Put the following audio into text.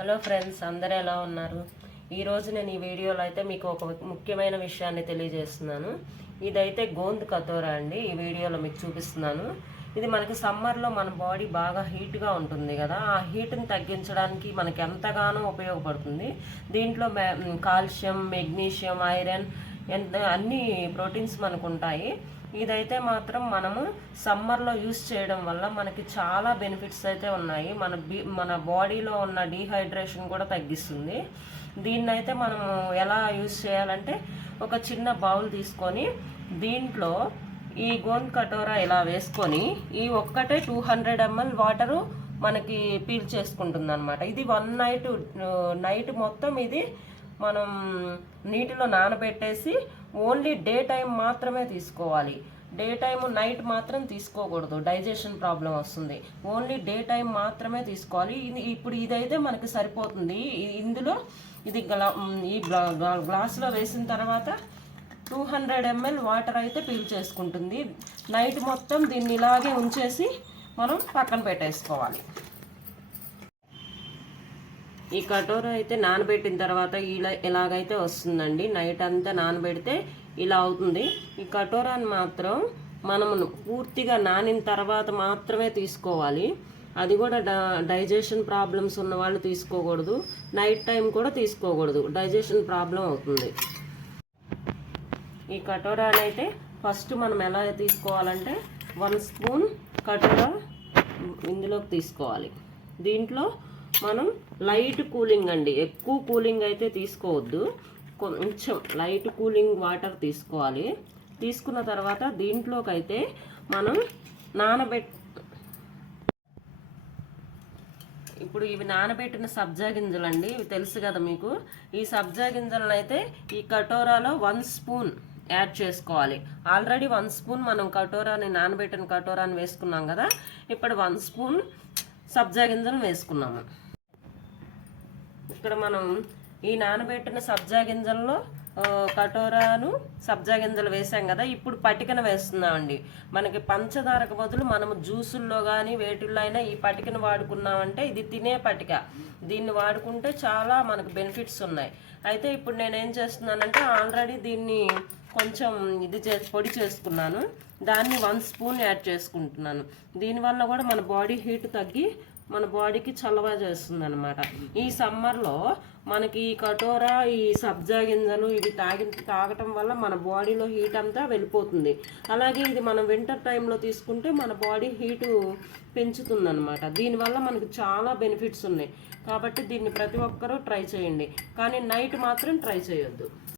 Hello friends, అందరూ ఎలా ఉన్నారు? ఈరోజు నేను ఈ వీడియోలో అయితే మీకు ఒక ముఖ్యమైన విషయాన్ని తెలియజేస్తున్నాను. ఇదైతే గోంద్ కతోరా అండి. ఈ వీడియోలో మీకు చూపిస్తున్నాను. ఇది మనకి సమ్మర్లో మన బాడీ బాగా హీట్గా ఉంటుంది కదా, ఆ హీట్ని తగ్గించడానికి మనకి ఎంతగానో ఉపయోగపడుతుంది. దీంట్లో కాల్షియం, మెగ్నీషియం, ఐరన్ అన్ని ప్రోటీన్స్ మనకు ఉంటాయి. ఇదైతే మాత్రం మనము సమ్మర్లో యూస్ చేయడం వల్ల మనకి చాలా బెనిఫిట్స్ అయితే ఉన్నాయి. మన బాడీలో ఉన్న డీహైడ్రేషన్ కూడా తగ్గిస్తుంది. దీన్నైతే మనము ఎలా యూస్ చేయాలంటే, ఒక చిన్న బౌల్ తీసుకొని దీంట్లో ఈ గోంద్ కటోరా ఇలా వేసుకొని ఈ ఒక్కటే 200 ml వాటరు మనకి పీల్ చేసుకుంటుంది అనమాట. ఇది 1 నైట్ మొత్తం ఇది మనం నీటిలో నానబెట్టేసి ఓన్లీ డే టైం మాత్రమే తీసుకోవాలి. డే టైం నైట్ మాత్రం తీసుకోకూడదు, డైజెషన్ ప్రాబ్లం వస్తుంది. ఓన్లీ డే టైం మాత్రమే తీసుకోవాలి. ఇప్పుడు ఇదైతే మనకి సరిపోతుంది. ఇందులో ఇది ఈ గ్లాసులో వేసిన తర్వాత 200 ml వాటర్ అయితే పీల్ చేసుకుంటుంది. నైట్ మొత్తం దీన్ని ఇలాగే ఉంచేసి మనం పక్కన పెట్టేసుకోవాలి. ఈ కటోరా అయితే నానబెట్టిన తర్వాత ఇలాగైతే వస్తుందండి. నైట్ అంతా నానబెడితే ఇలా అవుతుంది. ఈ కటోరాని మాత్రం మనము పూర్తిగా నానిన తర్వాత మాత్రమే తీసుకోవాలి. అది కూడా డైజెషన్ ప్రాబ్లమ్స్ ఉన్న వాళ్ళు తీసుకోకూడదు. నైట్ టైం కూడా తీసుకోకూడదు, డైజెషన్ ప్రాబ్లం అవుతుంది. ఈ కటోరాని అయితే ఫస్ట్ మనం ఎలా తీసుకోవాలంటే 1 స్పూన్ కటోరా ఇందులోకి తీసుకోవాలి. దీంట్లో మనం లైట్ కూలింగ్ అండి, ఎక్కువ కూలింగ్ అయితే తీసుకోవద్దు, కొంచెం లైట్ కూలింగ్ వాటర్ తీసుకోవాలి. తీసుకున్న తర్వాత దీంట్లోకి అయితే మనం ఇప్పుడు ఇవి నానబెట్టిన సబ్జా గింజలండి, ఇవి తెలుసు కదా మీకు. ఈ సబ్జా గింజలను అయితే ఈ కటోరాలో 1 స్పూన్ యాడ్ చేసుకోవాలి. ఆల్రెడీ 1 స్పూన్ మనం నానబెట్టిన కటోరాని వేసుకున్నాం కదా, ఇప్పుడు 1 స్పూన్ సబ్జా గింజలు వేసుకున్నాము. ఇక్కడ మనం ఈ నానబెట్టిన సబ్జా గింజల్లో కటోరాను సబ్జా గింజలు వేసాం కదా, ఇప్పుడు పటికన వేస్తున్నామండి. మనకి పంచదారకు బదులు మనము జ్యూసుల్లో కానీ వేటిల్లో అయినా ఈ పటికను వాడుకున్నామంటే, ఇది తినే పటిక, దీన్ని వాడుకుంటే చాలా మనకు బెనిఫిట్స్ ఉన్నాయి. అయితే ఇప్పుడు నేనేం చేస్తున్నానంటే, ఆల్రెడీ దీన్ని కొంచెం పొడి చేసుకున్నాను, దాన్ని 1 స్పూన్ యాడ్ చేసుకుంటున్నాను. దీనివల్ల కూడా మన బాడీ హీట్ తగ్గి మన బాడీకి చలవ చేస్తుంది అనమాట. ఈ సమ్మర్లో మనకి ఈ కటోరా, ఈ సబ్జా గింజలు ఇవి తాగటం వల్ల మన బాడీలో హీట్ అంతా వెళ్ళిపోతుంది. అలాగే ఇది మనం వింటర్ టైంలో తీసుకుంటే మన బాడీ హీటు పెంచుతుంది అనమాట. దీనివల్ల మనకు చాలా బెనిఫిట్స్ ఉన్నాయి. కాబట్టి దీన్ని ప్రతి ఒక్కరూ ట్రై చేయండి, కానీ నైట్ మాత్రం ట్రై చేయొద్దు.